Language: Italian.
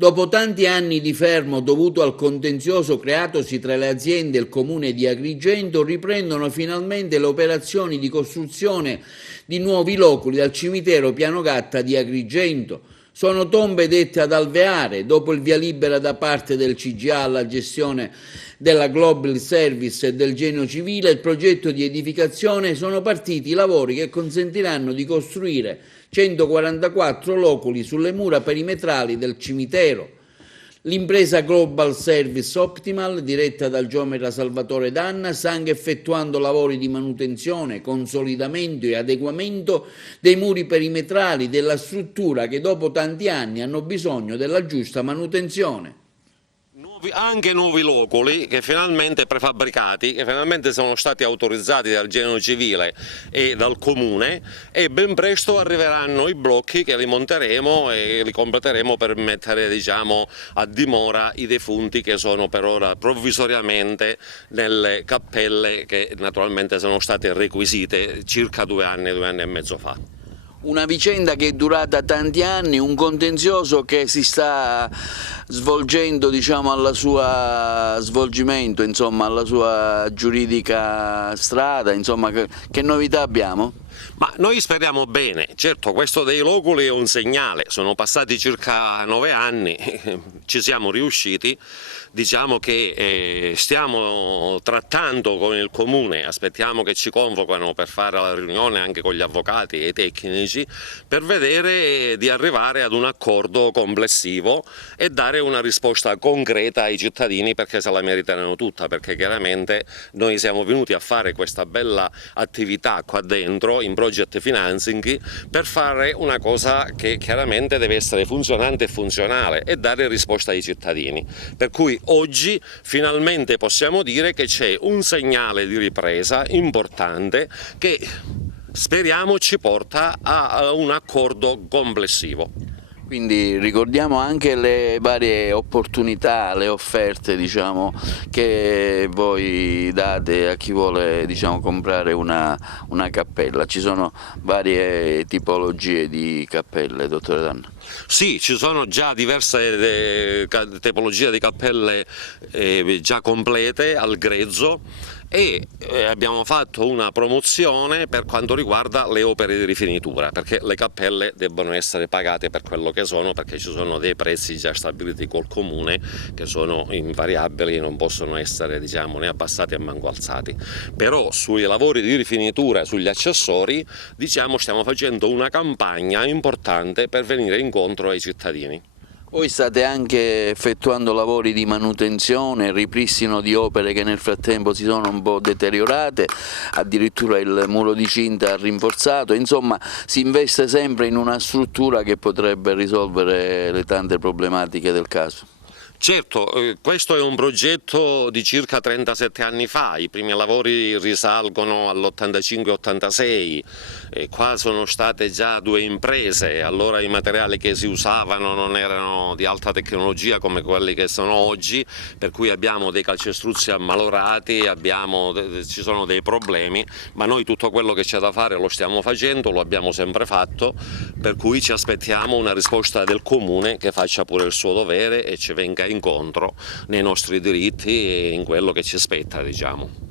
Dopo tanti anni di fermo dovuto al contenzioso creatosi tra le aziende e il comune di Agrigento, riprendono finalmente le operazioni di costruzione di nuovi loculi al cimitero Pianogatta di Agrigento. Sono tombe dette ad alveare. Dopo il via libera da parte del CGA alla gestione della Global Service e del Genio Civile, il progetto di edificazione, sono partiti i lavori che consentiranno di costruire 144 loculi sulle mura perimetrali del cimitero. L'impresa Global Service Optimal, diretta dal geometra Salvatore Danna, sta anche effettuando lavori di manutenzione, consolidamento e adeguamento dei muri perimetrali della struttura che dopo tanti anni hanno bisogno della giusta manutenzione. Anche nuovi loculi che finalmente prefabbricati, che finalmente sono stati autorizzati dal Genio Civile e dal Comune, e ben presto arriveranno i blocchi che li monteremo e li completeremo per mettere, diciamo, a dimora i defunti che sono per ora provvisoriamente nelle cappelle che naturalmente sono state requisite circa 2 anni e mezzo fa. Una vicenda che è durata tanti anni, un contenzioso che si sta svolgendo, diciamo, alla sua svolgimento, insomma, alla sua giuridica strada, insomma, che novità abbiamo? Ma noi speriamo bene. Certo, questo dei loculi è un segnale, sono passati circa 9 anni, ci siamo riusciti, diciamo che stiamo trattando con il Comune, aspettiamo che ci convocano per fare la riunione anche con gli avvocati e i tecnici per vedere di arrivare ad un accordo complessivo e dare una risposta concreta ai cittadini, perché se la meritano tutta, perché chiaramente noi siamo venuti a fare questa bella attività qua dentro in project financing per fare una cosa che chiaramente deve essere funzionante e funzionale e dare risposta ai cittadini, per cui oggi finalmente possiamo dire che c'è un segnale di ripresa importante che speriamo ci porta a un accordo complessivo. Quindi ricordiamo anche le varie opportunità, le offerte, diciamo, che voi date a chi vuole, diciamo, comprare una cappella. Ci sono varie tipologie di cappelle, dottore Danna? Sì, ci sono già diverse tipologie di cappelle già complete al grezzo e abbiamo fatto una promozione per quanto riguarda le opere di rifinitura, perché le cappelle debbono essere pagate per quello che sono, perché ci sono dei prezzi già stabiliti col Comune che sono invariabili e non possono essere, diciamo, né abbassati né manco alzati. Però sui lavori di rifinitura, sugli accessori, diciamo, stiamo facendo una campagna importante per venire incontro ai cittadini. Voi state anche effettuando lavori di manutenzione, ripristino di opere che nel frattempo si sono un po' deteriorate, addirittura il muro di cinta rinforzato, insomma si investe sempre in una struttura che potrebbe risolvere le tante problematiche del caso. Certo, questo è un progetto di circa 37 anni fa, i primi lavori risalgono all'85-86, qua sono state già 2 imprese, allora i materiali che si usavano non erano di alta tecnologia come quelli che sono oggi, per cui abbiamo dei calcestruzzi ammalorati, ci sono dei problemi, ma noi tutto quello che c'è da fare lo stiamo facendo, lo abbiamo sempre fatto, per cui ci aspettiamo una risposta del Comune che faccia pure il suo dovere e ci venga incontro nei nostri diritti e in quello che ci spetta, diciamo.